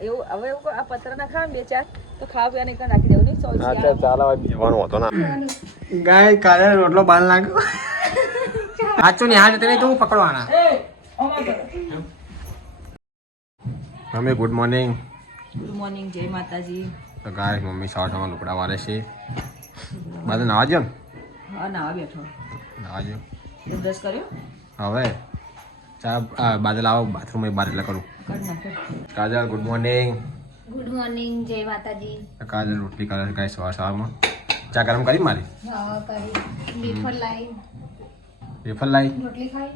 એવું હવે એવું આ પત્ર ના ખાવ બે ચાર તો ખાવા પીવા નહીં નાખી દેવું નહીં સો હા તો જવાનું હતો ના ગાય કાલે રોટલો બાંધ નાખ્યો સાચું ને હાથ તેને કેવું પકડવાના. Mummy good morning good morning જય માતાજી. તો ગાય મમ્મી સવાર લુકડા વારે છે. બધા નાવા જો હા નાવા બેઠો. નાવા જો બ્રશ કર્યો? હવે? ચા આ બાદલ આવો બાથરૂમ બહાર એટલે કરું. Kajal good morning good morning જય માતાજી. કાજલ રોટલી કરે છે ગાય સવાર સવારમાં. ચા ગરમ કરી મારી? વેફર લાઈ. વેફર લાઈ? રોટલી ખાઈ?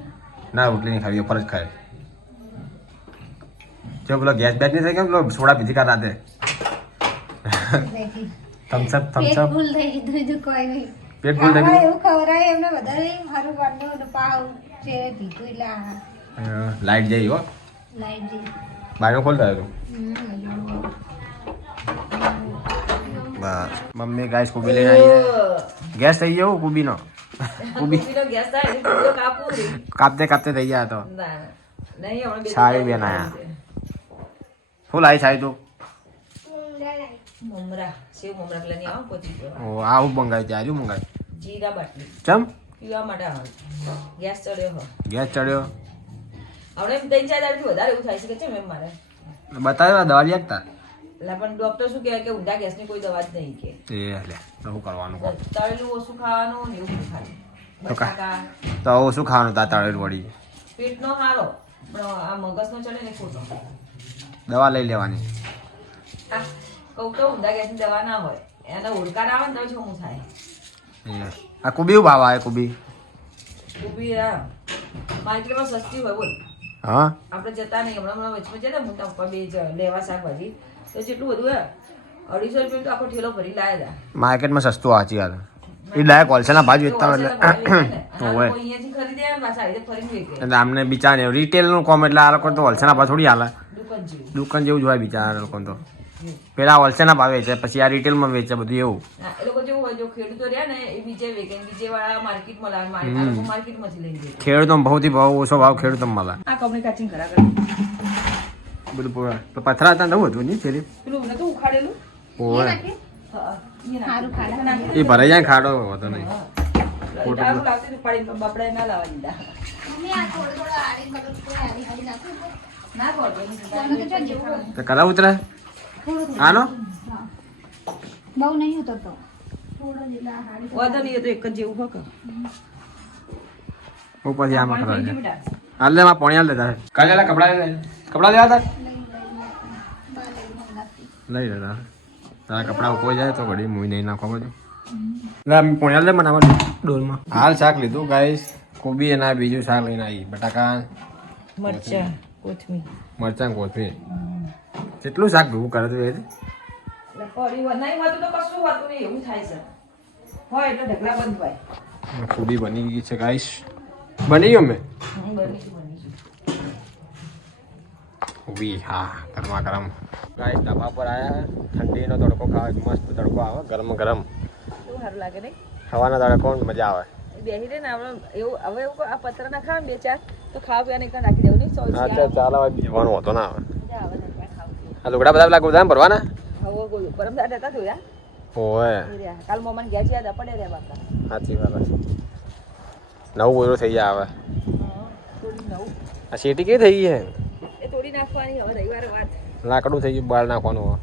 ના રોટલી નહીં ખાવી વેફર જ ખાય જો પેલો ગેસ બેસ નહીં થઈ ગયો પેલો સોડા પીધી કા રાતે. થમ્સઅપ થમ્સઅપ ભૂલ થઈ ગઈ બીજું કોઈ નહીં. પેટ ભૂલ થઈ ગયું? એવું ખવડાય એમને વધારે મારું બારનું ને પાવ છે પીધું એટલે લાઈટ જઈ હો. લાઈટ જે બાયણું ખોલ થયું હમ, હજુ. બસ. મમ્મી ગાઈસ કુબી લઈને આવી ગેસ થઈ ગયો કુબીનો. કુબી. કાપતે કાપતે થઈ ગયા તો. ના, ના. સારી બેન આયા. શું લાવી સારી તું? મમરા સેવ મમરા પેલા નહીં આવે પચી ઓ આ હું મંગાવી ત્યાં મંગાવી? જીરા બાટલી. ચમ? પીવા માટે ગેસ ચડ્યો ગેસ ચડ્યો? એમ ત્રણ ચાર દાડાથી વધારે એવું થાય છે કે ચેમ એમ મારે. બતાવ્યો દવા લઈ આપતા એટલે પણ ડોક્ટર શું કહે કે ઊંધા ગેસની કોઈ દવા જ નહીં કે. એ લે શું કરવાનું? તળેલું ઓછું ખાવાનું ને એવું ખાવાનું તો હવે શું ખાવાનું તા તળેલું વળી? પેટનો હારો પણ આ મગજનો ચડે ને ખોટો. દવા લઈ લેવાની. કહું તો ઊંધા ગેસની દવા ના હોય. એના ઓળકા ના આવે ને તો શું થાય. આ કુબી ભાવ આવે કુબી? કુબી માર્કેટમાં સસ્તી હોય બોલ. હા? આપણે જતા નહીં હમણાં હમણાં વચમાં જતા મોટા ઉપર બે લેવા શાકભાજી. તો જેટલું બધું હે અઢીસો રૂપિયા તો આખો ઠેલો ભરી લાયા હતા. માર્કેટમાં સસ્તું આચી યાર એ લાયક હોલસેલના ભાવ વેચતા એટલે. એટલે આમને બિચારે રિટેલનું કોમ એટલે આ લોકો તો હોલસેલના ભાવ થોડી હાલે. દુકાન જેવું. દુકાન જેવું જ હોય બિચારા લોકો તો. પેલા હોલસેલના ભાવ છે પછી આ રિટેલમાં વેચે બધું એવું. એ લોકો જેવું હોય જો ખેડૂતો રહ્યા ને એ બીજે વેચે બીજે વાળા માર્કેટમાં લાવે માર્કેટ માર્કેટમાંથી લઈને વેચે ખેડૂતો બહુથી ભાવ ઓછો ભાવ ખેડૂતો મળે. આ કંપની કાચીને ઘરા કરી. બધું પૂરા પથરા હતા નવું હતું નહીં છેલ્લી પેલું નતું ઉખાડેલું? ઓય એ ભરાઈ જાય ખાડો હતો નહીં. બપડાએ ના લાવવા દીધા. કલા ઉતરે? આનો? બહુ નહીં હતો તો. વાંધો નહીં એક જ જેવું ખરા. હાલ લે માં લેતા કાલે લા કપડા લે. કપડા લેવા તા લઈ લેતા તારા. કપડા ઉપર જાય તો ઘડી મુઈ નહીં નાખવા બધું લે અમે લે મને આમાં ડોલમાં. હાલ શાક લીધું ગાઈસ. કોબી એના બીજું શાક લઈને આવી બટાકા. મરચાં કોથમીર. મરચાં કોથમીર. કેટલું શાક ભેગું કરે તું એ એટલે કઢી હોય. નહીં હોતું તો કશું હોતું નહીં એવું થાય છે. હોય એટલે ઢગલા બંધ હોય. કોબી બની ગઈ છે ગાઈસ બની ગયું મેં હું ગરમા ગરમ. ગાઈસ ધાબા પર આવ્યા ઠંડીનો તડકો ખાવા મસ્ત તડકો આવે ગરમ ગરમ. કેવું સારું લાગે નહીં? ખાવાના તડકો મજા આવે. બેસી રહે ને આપણે એવું હવે એવું આ પત્ર ના ખાવ બે ચાર તો ખાવા પીવાની નાખી દેવું નહીં? ચાલ જવાનું હોતો ના આવે આ લુગડા બધા પેલા ગોદામ ભરવાના? ઓય. કાલ મોમાન ગયા છે પડે રે બાપા સાચી વાત નવું બોયરો થઈ જાય હા, આ શેટી કેવી થઈ છે એ તોડી નાખવાની હવે રવિવારે વાત. લાકડું થઈ ગયું બાળ નાખવાનું હવે.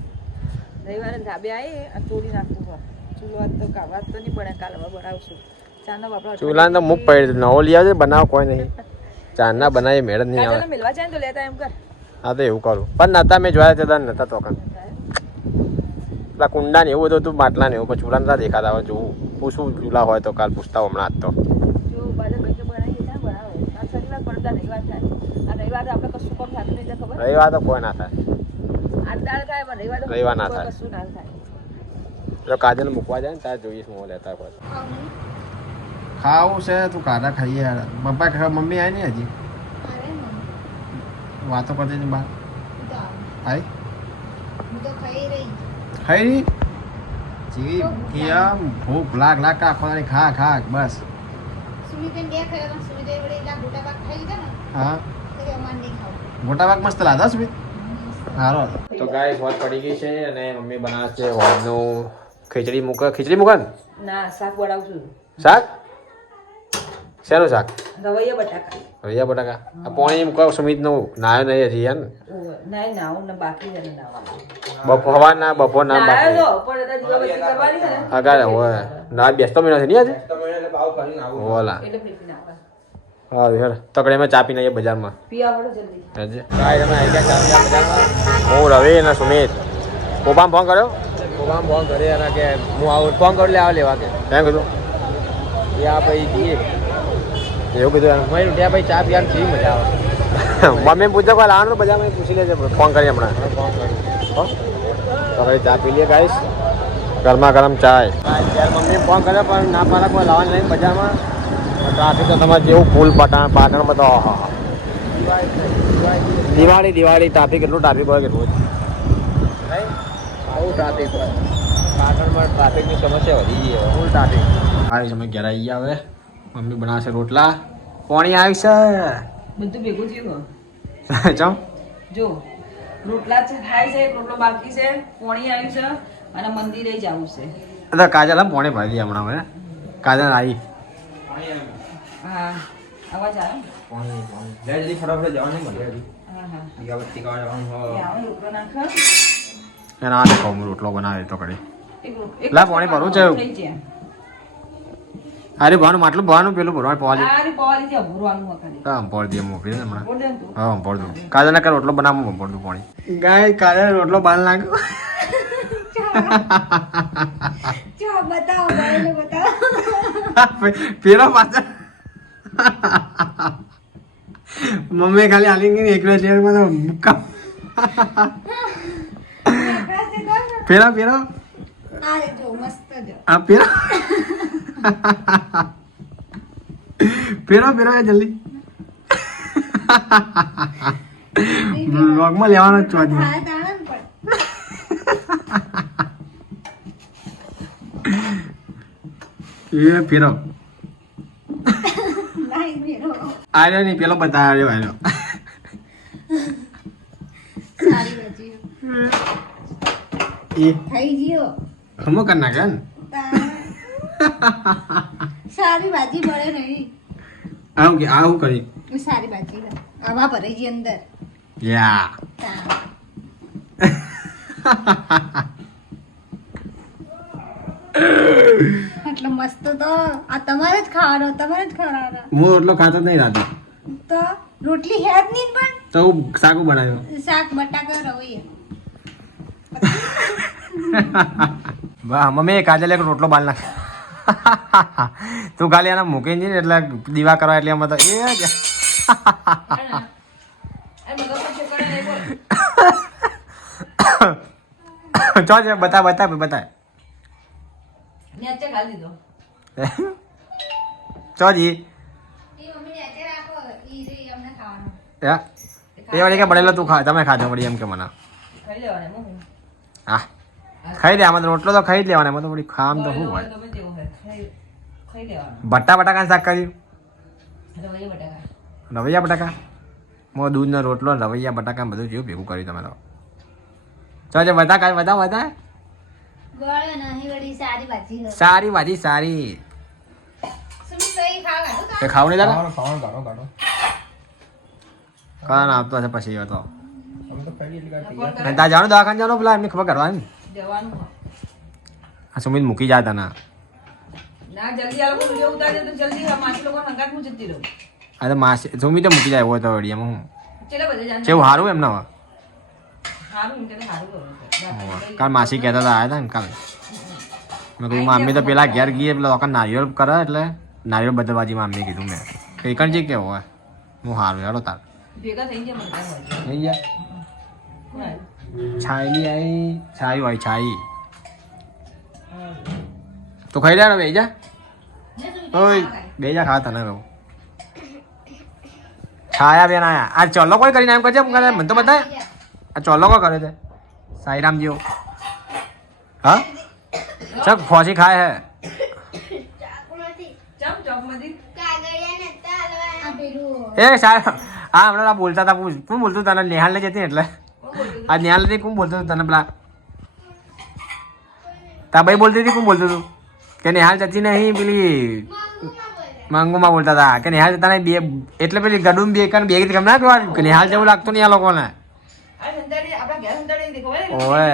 રવિવારે ધાબે આવી અને તોડી નાખવું હોય ચૂલો તો કા વાત તો નહીં પડે કાલ હવે બનાવશું. ચાનો બાપડા ચૂલાને તો મુક પડી નવો લઈ આવજે બનાવ કોઈ નહીં. ચાંદના બનાવી મેળ નહીં આવે. મેળવા જાય તો લેતા એમ કર. હા તો એવું કરું. પણ નતા મેં જોયા જતા નતા તો કાં પેલા કુંડા ને એવું બધું હતું માટલા ને એવું પણ ચૂલા નતા દેખાતા હવે જોવું. પૂછવું ચૂલા હોય તો કાલ પૂછતા હોય હમણાં જ તો. રવિવાર તો તો કોઈ ના થાય. રવિવાર ના થાય. કશું જો કાજલ મૂકવા જાય ને ત્યારે જોઈએ શું લેતા હોય ખાવું છે તું કાઢા ખાઈએ યાર. પપ્પા મમ્મી આવી નહીં હજી. વાતો કરતી હતી બહાર હાય. ખાઈ જીવી કેમ ભૂખ લાગ લાગ કે આખો દાડી ખા ખા બસ. સુમિતને બે ખાયા પણ વડે એટલા ગોટા ભાગ ખાઈ લીધા ને હા. મોટા મસ્ત લાદા સુમિત. હારો. તો ગાય હોજ પડી ગઈ છે અને મમ્મી બનાવે છે હોજનું ખીચડી મૂક ખીચડી મૂકે ને ના શાક બનાવું છું. શાક? શેનું શાક? રવૈયા બટાકા. રવૈયા બટાકા. આ પોણી મૂકો સુમિતનું નાયો નહીં હજી યાર ઓવે. નાવ ને બાકી જ નાવા બપોર હવાના બપોરના નાયો બાકી ને. અગાડે હોય ના બેસતો મહિનો છે નહીં આજે ઓલા હા યાર તકડીમાં ચા પીને આવીએ બજારમાં. બજારમાં? હું રવિ અને સુમિત. કોબામ ફોન કર્યો? કોબામ ફોન કરે અને કે હું આવું. ફોન કરી લે આવ લેવા કે. કેમ કીધું. યા ભાઈ જઈએ એવું કીધું એમ. ત્યાં ભાઈ ચા પીવાની કેવી મજા આવે? મમ્મી પૂછો કોઈ લાવવાનું બધા મેં પૂછી લેજે ફોન કરી હમણાં. ફોન તો ભાઈ ચા પી લઈએ ગાઈશ ગરમા ગરમ ચાય. મમ્મી ફોન કર્યો પણ ના પાડે કોઈ લાવવાનું નહીં બજારમાં. ટ્રાફિક તો તમારે જેવું ફૂલ પાટણ પાટણમાં તો હા દિવાળી દિવાળી ટ્રાફિક એટલું ટ્રાફિક હોય કે રોજ આવું ટ્રાફિક હોય. પાટણમાં ટ્રાફિકની સમસ્યા વધી ગઈ હોય ફૂલ ટ્રાફિક. આવી સમય ઘેર આવી હવે. મમ્મી બનાવશે રોટલા. પાણી આવી છે. બધું ભેગું થયું ચમ જો રોટલા છે થાય છે રોટલો બાકી છે પોણી આવ્યું છે અને મંદિરે જવું છે. અરે કાજલ આમ પોણે ભરી હમણાં હવે. કાજલ આવી. હા અવાજ આવે? જલ્દી ફટાફટ જવાનું મળે હા હા. દીવાબત્તી કરવા જવાનું એ હોય રોટલો નાખ. એના કહું રોટલો બનાવે તો કરી લા, પાણી ભરવું છે? અરે ભાનું માટલું ભાનું પેલું ભરવાનું પવાલી. દે ભરવાનું હા ભર દે મોકલી દે હમણાં. દે ને તું. હા ભર દઉં. કાજલ ના રોટલો બનાવો ભર દઉં પાણી. ગાય કાલે રોટલો બાલ નાખ્યો જો બતાવો ગળેલું બતાવો. પેલો પાછા. મમ્મી ખાલી આલિંગી ગઈ એકલો ચેરમાં તો મુક્કા? પેલા પેલા. આ જો મસ્ત જો. આ પેલા. પેલા પેલા જલ્દી બ્લોગમાં લેવાનો જ છો આજે. ખાય તાણે ને પણ એ ફેરો નહીં ભેરો આર્યો નહીં પેલો બતાવ્યો આર્યો સારી બચી એ થઈ ગયો હમો કરી નાખ્યા ને તાણે. સારી ભાજી મળે નહીં. આવું કે આવું કરી? સારી ભાજી આવા ભરાઈ ગઈ અંદર. યા. એટલો મસ્ત તો. આ તમારે જ ખાવાનો તમારે જ ખાવાનો. હું એટલો ખાતો નહીં રાતે. તો રોટલી હે જ નહીં પણ? તો હું શાક બનાવ્યો. શાક બટાકા રવૈયા. વાહ મમ્મી કાજલ એક રોટલો બાલ નાખ તું ખાલી એના મૂકીને જઈને એટલે દીવા કરવા એટલે એમાં તો એ ચો છે બતા બતા બતા ચો એ વળી કે બનેલો તું ખા, તમે ખાજો વળી એમ કે મને. હું. ખાઈ લે, આમાં રોટલો તો ખાઈ જ લેવાનો એમાં તો ખામ તો શું હોય? ખાઈ બટાકા બટાકાનું શાક કર્યું? રવૈયા બટાકા. રવૈયા બટાકા? મો દૂધનો રોટલો રવૈયા બટાકા બધું જેવું ભેગું કર્યું તમારો. તો ચો છે બધા કાંઈ બધા બધા ગળે નહીં વળી સારી ભાજી સારી ખાવા નહીં કાઢો કાન આવતો હશે પછી એ તો. દવાખાને જાણો પેલા? એમની ખબર કરવાની? આ સુમિત મૂકી જાય તને. ના જલ્દી આ લોકો વીડિયો ઉતારજો તો જલ્દી માસી લોકો હંગાત હું જતી રહું. આ તો માસી સુમિત મૂકી જાય હોય તો એમાં હું. ચલે બધે જાણ. કેવું સારું એમને હવે હારું એમ કે હારું કાલ માસી કહેતા હતા આવ્યા હતા ને કાલ. મેં કહ્યું મમ્મી તો પેલા ઘેર ગઈ પેલા લોકો નારિયેળ કરે એટલે નારિયેળ બદલવાજી મમ્મી કીધું મેં. કઈ કણ કેવો હોય. હું સારું હેડો તાર. ભેગા થઈ ગયા મને. થઈ ગયા? છાયલી આવી છાઈ હોય છાઈ. તો ખાઈ લે બે જા. ઓય. બે જા ખા તને કહું. છાયા બેન આયા. આ ચોલો કોઈ કરીને એમ કરજે મને તો બતાય. આ ચોલો કોઈ કરે છે? સાઈરામ જેવો. હા? ચક ફોસી ખાય હે. એ સાહેબ હા હમણાં આ બોલતા હતા પૂછ શું બોલતું તને? નિહાલ ને જતી ને એટલે. કોણ આ નેહાલથી કોણ બોલતો તને પેલા? તા ભાઈ બોલતી હતી કોણ બોલતું હતું? કે નિહાલ ચાચી નહીં પેલી માંગુમાં બોલતા હતા કે નિહાલ જતા નહીં બે એટલે પેલી ગડું બે કણ બે ગમ ના કહેવાય કે નિહાલ જેવું લાગતું નહીં આ લોકોને આ સંતાડી આપણા ઘેર સંતાડી દેખો ભાઈ ઓવે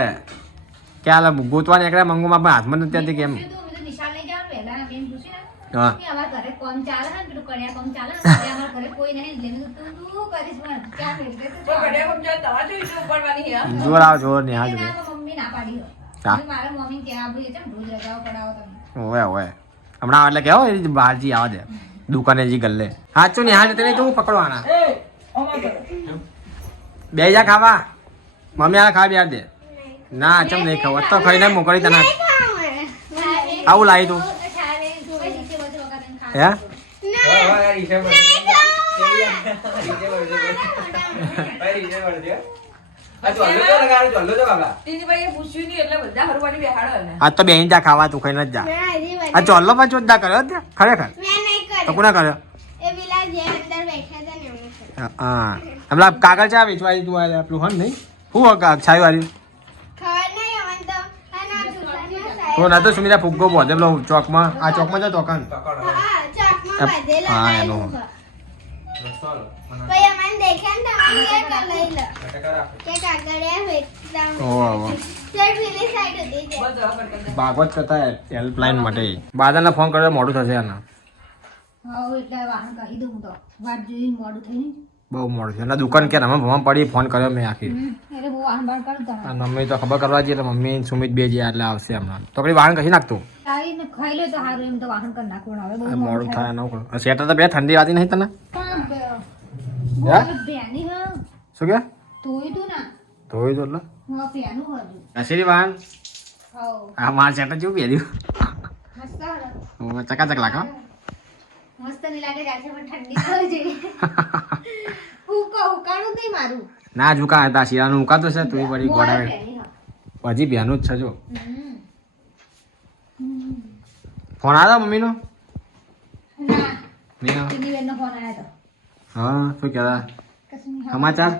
ક્યાં લા ગોતવા નીકળ્યા મંગુમાં પણ હાથમાં નથી આવતી કેમ પૂછ્યું તું, મેં કીધું નિશાળ લઈ જવાનું વહેલા બેન પૂછ્યું ને હા કે અમારા ઘરે કોમ ચાલે ને પેલું કડિયા કોમ ચાલે ને ત્યારે અમારા ઘરે કોઈ નહીં એટલે મેં કીધું તું શું કરીશ પણ ક્યાં ભેગી તો તો ઘડિયા કોમ ચાલ તમારે જોઈ જો ઉપડવાની છે હા? જોર આવ જોર નિહાલ કે જોર ના, તો મમ્મી ના પાડી હોય. હા. મેં મારા મમ્મીને ત્યાં આવું છે ને રોજ રજાઓ પડાવો તમે ઓવે ઓવે. હમણાં એટલે કેવો એ બહારજી આવે દે દુકાને જી ગલ્લે. હાચું નિહાલ જતી નહીં તું પકડવાના. બે જા ખાવા. મમ્મી આ ખા બેર દે. ના ચમ નહીં ખાવ. તો ખાઈને મોકલી તને. આવું લાવી તું. હે? તીની આજ તો બેહીન જા ખાવા તું ખાઈને જ જા. આ ચોલ્લો પણ ચોદ્દા કર્યો તે ખરેખર? તો કોને કર્યો? હા હમણાં કાગળ ચા વેચવા તું આ આપણું હન નહીં? શું હક છાયું વાળી તો ના તો સુમિરા ફુગ્ગો બોધે પેલો ચોકમાં. આ ચોકમાં જો તોકન હા એનો. ભાગવત કરતા હેલ્પલાઇન માટે. બાદલને ફોન કર્યો મોડું થશે એના હા એટલે વાહન કહી દઉં હું તો. વાત જોઈને મોડું બહુ મોડું છે એના દુકાન કે અમે ભમવા પડી ફોન કર્યો મેં આખી. મમ્મી તો ખબર કરવા જઈએ એટલે મમ્મી સુમિત બે જઈએ એટલે આવશે હમણાં. તો કઈ વાહન કહી નાખતું. આવીને ખાઈ લો તો સારું એમ તો વાહન કરી નાખવું હવે બહુ આ મોડું મોડું થાય. સેટર તો બે ઠંડી વાતી નહીં તને? શું કે? તોય તું ના? ધોઈ દો એટલે? હું માર સ્વેટર જેવું પહેર્યું. મસ્ત ચકાચક લાગે મસ્ત નહીં લાગે જાય છે પણ ઠંડી થવી જોઈએ ઉકા નહીં મારું. ના ઝુકા હતા શિયાળાનું ઉકાતો છે તું વળી પહેરી હજી બેનું જ છે જો. ફોન આવ્યો મમ્મીનો? ના. નહીં ફોન આવ્યો હા શું કહેતા? તો. સમાચાર.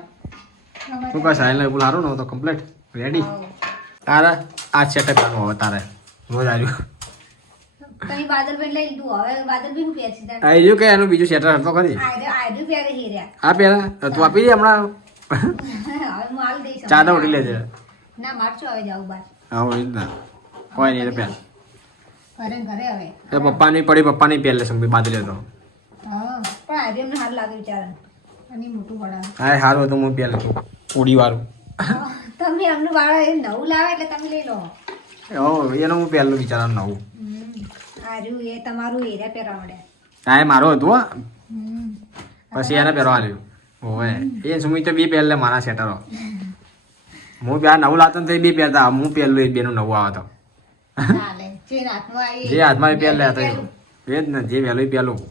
શું કહે સાહેબ પેલું સારું ને તો કમ્પ્લીટ રેડી. તારે? આ સેટઅપ કરવાનું હવે તારે. રોજ આવ્યું તઈ બાદલ બેન લઈ લીધું હવે બાદલ બેન હું છે આઈ ગયું કે એનું બીજું સેટર હતો ખરી. આઈ આયરે પહેરે હીર્યા આ પહેલા તું આપી દે હમણાં. હવે માલ દઈશ ચાદા ઉડી લેજે. ના મારજો હવે જાઉં બાર. હા ના. કોઈ નહીં તો પહેલ ઘરે ઘરે હવે. એ પપ્પાની પડી પપ્પાની પહેલ લેશે બાદલ લેતો. હા. પણ આયરે એમને હાલ લાગે બિચારા અને મોટું વડા હા સારું હતું હું પહેલું છું ઉડી વાળું તમે એમનું વાળા એ નવું લાવે એટલે તમે લઈ લો. એનો હું પહેલું વિચારવાનું નવું. આર્યું એ તમારું એરિયા પહેરવા માંડ્યા હા એ મારો હતું હો. પછી એને પહેરવા આવ્યું ઓવે એ સુમિત તો બે પહેર મારા સેટરો. હું બે નવું લાવતો તો એ બી પહેરતા હું પહેલું એ બેનું નવું આવે જે હાથમાં આવી જે એ જ ને જે વહેલું એ પહેલું.